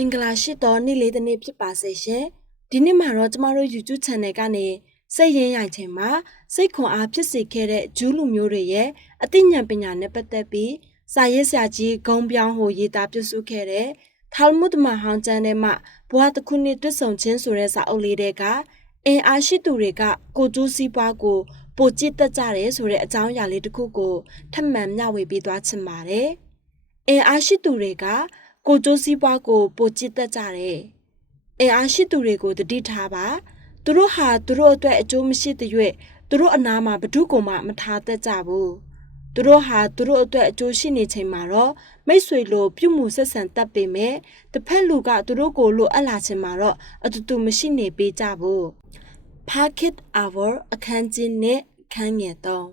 မင်္ဂလာရှိသောနေ့လေးတစ်နေ့ဖြစ်ပါစေရှင်ဒီနေ့မှာတော့ကျမတို့ YouTube Channel ကနေစိတ်ရင်းရိုင်ချိန်မှာစိတ်ခွန်အားဖြစ်စေခဲ့တဲ့ဂျူးလူမျိုးတွေရဲ့အသိဉာဏ်ပညာနဲ့ပတ်သက်ပြီးစာရေးဆရာကြီးဂုံပြောင်းဟိုရေးသားပြုစုခဲ့တဲ့ထာလ်မုဒ်မဟောင်းကျမ်းထဲမှာဘဝတစ်ခုနှစ်တွေ့ဆုံခြင်းဆိုတဲ့စာအုပ်လေးတွေကအင်အားရှိသူတွေကကိုကျိုးစည်းပွားကိုပိုကြည့်တတ်ကြတယ်ဆိုတဲ့အကြောင်းအရာလေးတစ်ခုကိုထပ်မံမျှဝေပေးသွားချင်ပါတယ်အင်အားရှိသူတွေကကိုကျိုးစည်းပွားကိုပိုကြည့်တတ်ကြတယ်။အင်အားရှိသူတွေကိုတတိထားပါ။သူတို့ဟာသူတို့အတွက်အကျိုးမရှိတဲ့၍သူတို့အနာမှာဘဒုကိုမှမထားတတ်ကြဘူး။သူတို့ဟာသူတို့အတွက်အကျိုးရှိနေချိန်မှာတော့မိတ်ဆွေလိုပြုမှုဆက်ဆံတတ်ပေမဲ့တစ်ဖက်လူကသူတို့ကိုလိုအပ်လာခြင်းမှာတော့အတူတူမရှိနေပေးကြဘူး။ Packet Hour အခန်းကြီးနဲ့ခန်းငယ်3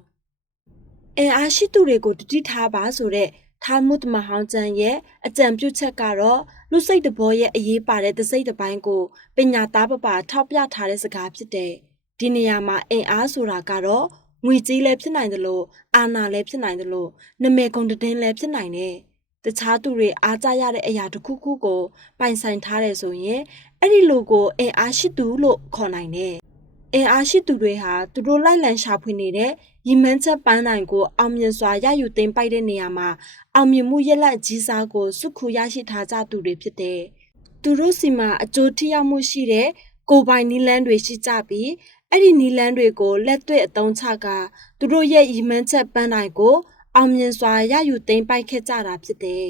အင်အားရှိသူတွေကိုတတိထားပါဆိုတဲ့ထာလ်မုဒ်မဟောင်းကျမ်းရဲ့အကြံပြုချက်ကတော့လူစိတ်တဘောရဲ့အရေးပါတဲ့သစိတ်တစ်ပိုင်းကိုပညာသားပပထောက်ပြထားတဲ့စကားဖြစ်တယ်။ဒီနေရာမှာအင်အားဆိုတာကတော့ငွေကြေးလည်းဖြစ်နိုင်တယ်လို့အာဏာလည်းဖြစ်နိုင်တယ်လို့နာမည်ကုန်တင်းလည်းဖြစ်နိုင်တယ်။တခြားသူတွေအားကြရတဲ့အရာတစ်ခုခုကိုပိုင်ဆိုင်ထားတယ်ဆိုရင်အဲ့ဒီလိုကိုအင်အားရှိသူလို့ခေါ်နိုင်တယ်။အင်အားရှိသူတွေဟာသူတို့လိုက်လံရှာဖွေနေတဲ့ရည်မှန်းချက်ပန်းတိုင်ကိုအောင်မြင်စွာရယူသိမ်းပိုက်တဲ့နေရာမှာအောင်မြင်မှုရလဒ်ကြီးစားကိုစုခုရရှိထားကြသူတွေဖြစ်တယ်။သူတို့စီမှာအကျိုးထိရောက်မှုရှိတဲ့ကိုယ်ပိုင်နည်းလမ်းတွေရှိကြပြီးအဲ့ဒီနည်းလမ်းတွေကိုလက်တွေ့အသုံးချကသူတို့ရဲ့ရည်မှန်းချက်ပန်းတိုင်ကိုအောင်မြင်စွာရယူသိမ်းပိုက်ခဲ့ကြတာဖြစ်တယ်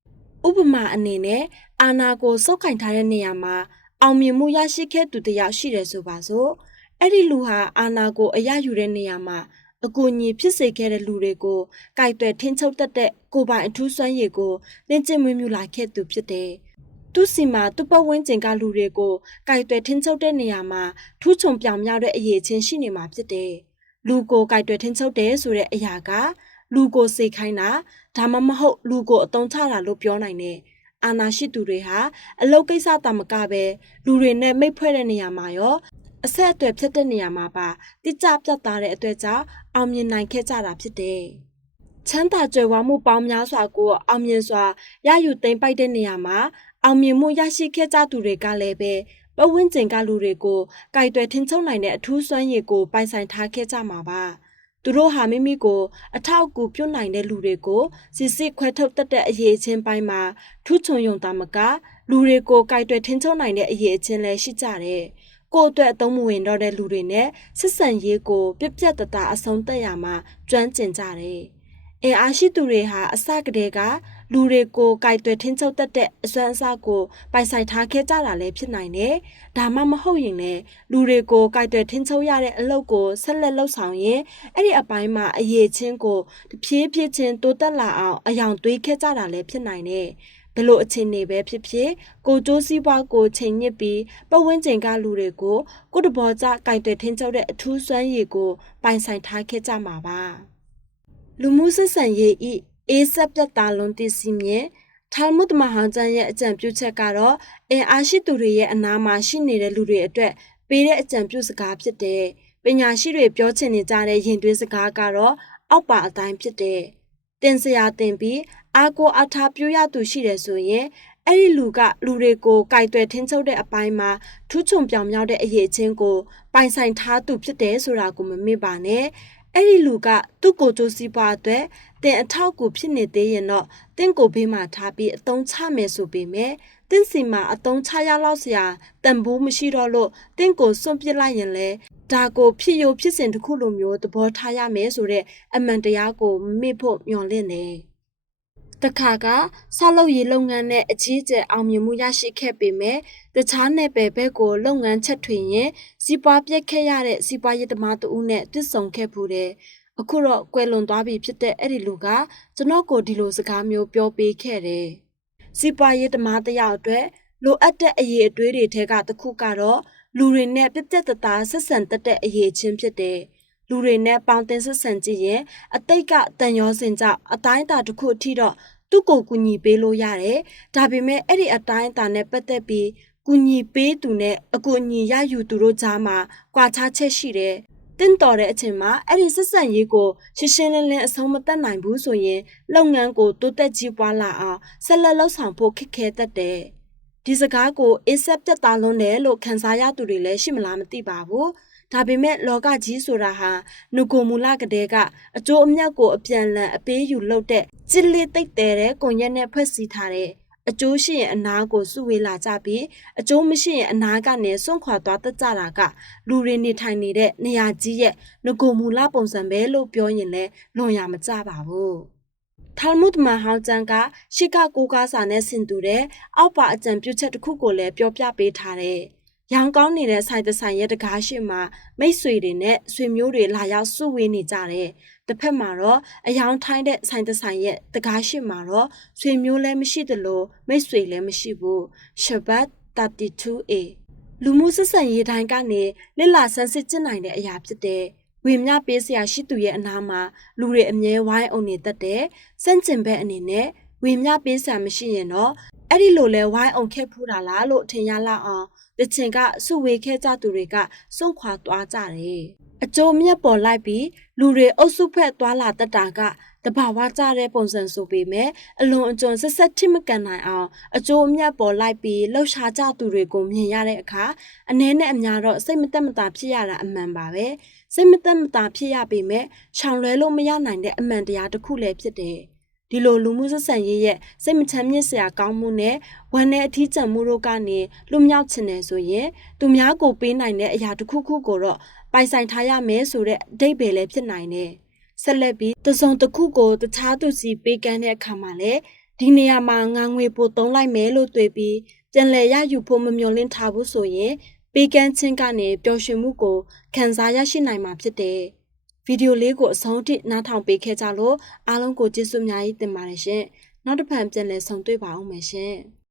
။ဥပမာအနေနဲ့အာဏာကိုစုပ်ကိုင်ထားတဲ့နေရာမှာအောင်မြင်မှုရရှိခဲ့သူတယောက်ရှိတယ်ဆိုပါစို့အဲ့ဒီလူဟာအာဏာကိုအရယူတဲ့နေရာမှာအကူအညီဖြစ်စေခဲ့တဲ့လူတွေကိုကြိုက်တွယ်ထင်းချုပ်တတ်တဲ့ကိုပိုင်အထူးစွမ်းရည်ကိုလင့်ကျင့်မွေးမြူလာခဲ့သူဖြစ်တယ်။သူစီမှာသူ့ပတ်ဝန်းကျင်ကလူတွေကိုကြိုက်တွယ်ထင်းချုပ်တဲ့နေရာမှာထူးချွန်ပြောင်မြောက်တဲ့အရေးချင်းရှိနေမှာဖြစ်တယ်။လူကိုကြိုက်တွယ်ထင်းချုပ်တယ်ဆိုတဲ့အရာကလူကိုစေခိုင်းတာဒါမှမဟုတ်လူကိုအသုံးချတာလို့ပြောနိုင်တယ်။အာဏာရှိသူတွေဟာအလုပ်ကိစ္စတာမကပဲလူတွေနဲ့မိတ်ဖွဲ့တဲ့နေရာမှာရောအဆက်အသွယ်ဖြစ်တဲ့နေရာမှာပါတိကျပြတ်သားတဲ့အတွက်ကြောင့်အောင်မြင်နိုင်ခဲ့ကြတာဖြစ်တယ်။ချမ်းသာကြွယ်ဝမှုပေါင်းများစွာကိုအောင်မြင်စွာရယူသိမ်းပိုက်တဲ့နေရာမှာအောင်မြင်မှုရရှိခဲ့ကြသူတွေကလည်းပဲပတ်ဝန်းကျင်ကလူတွေကိုကြိုက်တွယ်ထင်းချုံနိုင်တဲ့အထူးစွမ်းရည်ကိုပိုင်ဆိုင်ထားခဲ့ကြမှာပါ။သူတို့ဟာမိမိကိုအထောက်အကူပြုနိုင်တဲ့လူတွေကိုစစ်စစ်ခွဲထုတ်တတ်တဲ့အရေးချင်းပိုင်းမှာထူးချွန်ယုံသားမကလူတွေကိုကြိုက်တွယ်ထင်းချုံနိုင်တဲ့အရေးချင်းလည်းရှိကြတယ်။ကိုယ့်အတွက်အသုံးမဝင်တော့တဲ့လူတွေနဲ့ဆက်ဆံရေးကိုပြက်ပြက်တသားအဆုံးသတ်ရမှာကျွမ်းကျင်ကြတယ်။အင်အားရှိသူတွေဟာအစကတည်းကလူတွေကိုကြိုက်တွယ်ထင်းချုပ်တတ်တဲ့အစွမ်းအစကိုပိုင်ဆိုင်ထားခဲ့ကြတာလည်းဖြစ်နိုင်တယ်။ဒါမှမဟုတ်ရင်လည်းလူတွေကိုကြိုက်တွယ်ထင်းချုပ်ရတဲ့အလုပ်ကိုဆက်လက်လုပ်ဆောင်ရင်အဲ့ဒီအပိုင်းမှာအရေးချင်းကိုတဖြည်းဖြည်းချင်းတိုးတက်လာအောင်အယောင်သွေးခဲ့ကြတာလည်းဖြစ်နိုင်တယ်။ဘလို့အခြေအနေပဲဖြစ်ဖြစ်ကိုကျိုးစည်းပွားကိုချိန်ညစ်ပြီးပတ်ဝန်းကျင်ကလူတွေကိုကိုတဘောကြကြိုက်တွယ်ထင်းချုပ်တဲ့အထူးစွမ်းရည်ကိုပိုင်ဆိုင်ထားခဲ့ကြမှာပါလူမှုဆက်ဆံရေးဤအေးဆက်ပြတ်သားလုံးတည်စီမြင်ထာလ်မုဒ်မဟောင်းကျမ်းရဲ့အကြံပြုချက်ကတော့အင်အားရှိသူတွေရဲ့အနာမှာရှိနေတဲ့လူတွေအတွက်ပေးတဲ့အကြံပြုစကားဖြစ်တယ်ပညာရှိတွေပြောချင်နေကြတဲ့ယဉ်သွေးစကားကတော့အောက်ပါအတိုင်းဖြစ်တယ်တင်စရာတင်ပြီးအာကိုအထာပြုရသူရှိတယ်ဆိုရင်အဲ့ဒီလူကလူတွေကိုကြိုက်တွယ်ထင်းချုပ်တဲ့အပိုင်းမှာထူးချွန်ပြောင်မြောက်တဲ့အရေးချင်းကိုပိုင်ဆိုင်ထားသူဖြစ်တယ်ဆိုတာကိုမမေ့ပါနဲ့အဲ့ဒီလူကသူ့ကိုယ်ကျိုးစည်းပွားအတွက်တင်အထောက်ကူဖြစ်နေသေးရင်တော့တင့်ကိုဘေးမှာထားပြီးအသုံးချမယ်ဆိုပေမဲ့တင့်စီမှာအသုံးချရလောက်စရာတန်ဖိုးမရှိတော့လို့တင့်ကိုစွန့်ပစ်လိုက်ရင်လဲဒါကိုဖြစ်ရိုးဖြစ်စဉ်တစ်ခုလိုမျိုးသဘောထားရမယ်ဆိုတဲ့အမှန်တရားကိုမမေ့ဖို့မျှော်လင့်နေတခါကဆောက်လုပ်ရေးလုပ်ငန်းနဲ့အကြီးအကျယ်အောင်မြင်မှုရရှိခဲ့ပေမဲ့တခြားနယ်ပယ်ဘက်ကိုလုပ်ငန်းချက်ထွင်ရင်စီးပွားပြက်ခဲ့ရတဲ့စီးပွားရေးသမားတဦးနဲ့တွေ့ဆုံခဲ့ပူတယ်။အခုတော့ကွယ်လွန်သွားပြီဖြစ်တဲ့အဲ့ဒီလူကကျွန်တော်ကိုဒီလိုစကားမျိုးပြောပေးခဲ့တယ်။စီးပွားရေးသမားတယောက်အတွက်လိုအပ်တဲ့အရေးအတွေးတွေထဲကတစ်ခုကတော့လူတွေနဲ့ပြက်ပြက်တသားဆက်ဆံတတ်တဲ့အရေးချင်းဖြစ်တယ်။လူတွေနဲ့ပေါင်းတင်ဆက်ဆံကြည့်ရင်အတိတ်ကတန်ရောစင်ကြောင့်အတိုင်းအတာတစ်ခုအထိတော့သူ့ကိုကူညီပေးလို့ရတယ်။ဒါပေမဲ့အဲ့ဒီအတိုင်းအတာနဲ့ပတ်သက်ပြီးကူညီပေးသူနဲ့အကူအညီရယူသူတို့ကြားမှာကွာခြားချက်ရှိတယ်။တင့်တော်တဲ့အချိန်မှာအဲ့ဒီဆက်ဆံရေးကိုရှင်းရှင်းလင်းလင်းအဆုံးမသတ်နိုင်ဘူးဆိုရင်လုပ်ငန်းကိုတိုးတက်ကြီးပွားလာအောင်ဆက်လက်လှုပ်ဆောင်ဖို့ခက်ခဲတတ်တယ် ဒီစကားကိုအေးဆက်ပြတ်သားလွန်းတယ်လို့ခန်းစားရသူတွေလည်းရှိမလားမသိပါဘူးဒါပေမဲ့လောကကြီးဆိုတာဟာငကိုမူလကတဲ့ကအကျိုးအမြတ်ကိုအပြန်လန်အပေးယူလုပ်တဲ့ကြစ်လေးသိပ်တဲ့ကွန်ရက်နဲ့ဖွဲ့စည်းထားတဲ့အကျိုးရှိရင်အနာကိုစုဝေးလာကြပြီးအကျိုးမရှိရင်အနာကနေစွန့်ခွာသွားတတ်ကြတာကလူတွေနေထိုင်နေတဲ့နေရာကြီးရဲ့ငကိုမူလပုံစံပဲလို့ပြောရင်လည်းလွန်ရမကြပါဘူးထာလ်မုဒ်မဟောင်းကျမ်းကရှစ်ကကိုးကားစာနဲ့ဆင်တူတဲ့အောက်ပါအကြံပြုချက်တစ်ခုကိုလည်းပြောပြပေးထားတဲ့ရောင်ကောင်းနေတဲ့ဆိုင်တဆိုင်ရဲ့တကားရှိမှာမိတ်ဆွေတွေနဲ့ဆွေမျိုးတွေလာရောက်စုဝေးနေကြတယ်။တစ်ဖက်မှာတော့အယောင်ထိုင်းတဲ့ဆိုင်တဆိုင်ရဲ့တကားရှိမှာတော့ဆွေမျိုးလည်းမရှိသလိုမိတ်ဆွေလည်းမရှိဘူး။ Shabbat 32A လူမှုဆက်ဆံရေးတိုင်းကနေလစ်လာဆန်းစစ်ကျင့်နိုင်တဲ့အရာဖြစ်တဲ့ဝေမျှပေးစရာရှိသူရဲ့အနာမှာလူတွေအမြဲဝိုင်းအောင်နေတတ်တယ်။စန့်ကျင်ဘက်အနေနဲ့ဝေမျှပေးစရာမရှိရင်တော့အဲ့ဒီလိုလဲဝိုင်းအောင်ခဲ့ဖူးတာလားလို့ထင်ရလောက်အောင်တချင်ကစုဝေးခဲ့ကြသူတွေကစွန့်ခွာသွားကြတယ်။အကျိုးမြတ်ပေါ်လိုက်ပြီးလူတွေအုပ်စုဖွဲ့သွားလာတတ်တာကတဘာဝကြတဲ့ပုံစံဆိုပေမဲ့အလွန်အကျွံဆက်ဆက်ထိမကန်နိုင်အောင်အကျိုးအမြတ်ပေါ်လိုက်ပြီးလှုပ်ရှားကြသူတွေကိုမြင်ရတဲ့အခါအနည်းနဲ့အများတော့စိတ်မသက်မသာဖြစ်ရတာအမှန်ပါပဲ။စိတ်မသက်မသာဖြစ်ရပေမဲ့ရှောင်လွဲလို့မရနိုင်တဲ့အမှန်တရားတစ်ခုလည်းဖြစ်တယ်။ဒီလိုလူမှုဆက်ဆံရေးရဲ့စိတ်မချမ်းမြေ့စရာကောင်းမှုနဲ့ဝန်နဲ့အထီးကျန်မှုတို့ကနေလွတ်မြောက်ချင်တယ်ဆိုရင်သူများကိုပေးနိုင်တဲ့အရာတစ်ခုခုကိုတော့ပိုင်ဆိုင်ထားရမယ်ဆိုတဲ့အဓိပ္ပာယ်လည်းဖြစ်နိုင်တယ်။ဆက်လက်ပြီးတစုံတစ်ခုကိုတခြားသူစီပေးကမ်းတဲ့အခါမှာလည်းဒီနေရာမှာငါငွေပိုသုံးလိုက်မယ်လို့တွေးပြီးပြန်လည်ရယူဖို့မမျှော်လင့်ထားဘူးဆိုရင်ပေးကမ်းခြင်းကနေပျော်ရွှင်မှုကိုခံစားရရှိနိုင်မှာဖြစ်တယ်။ဗီဒီယိုလေးကိုအဆုံးထိနားထောင်ပေးခဲ့ကြလို့အားလုံးကိုကျေးဇူးအများကြီးတင်ပါတယ်ရှင်။နောက်တစ်ဖန်ပြန်လည်ဆုံတွေ့ပါအောင်မယ်ရှင်။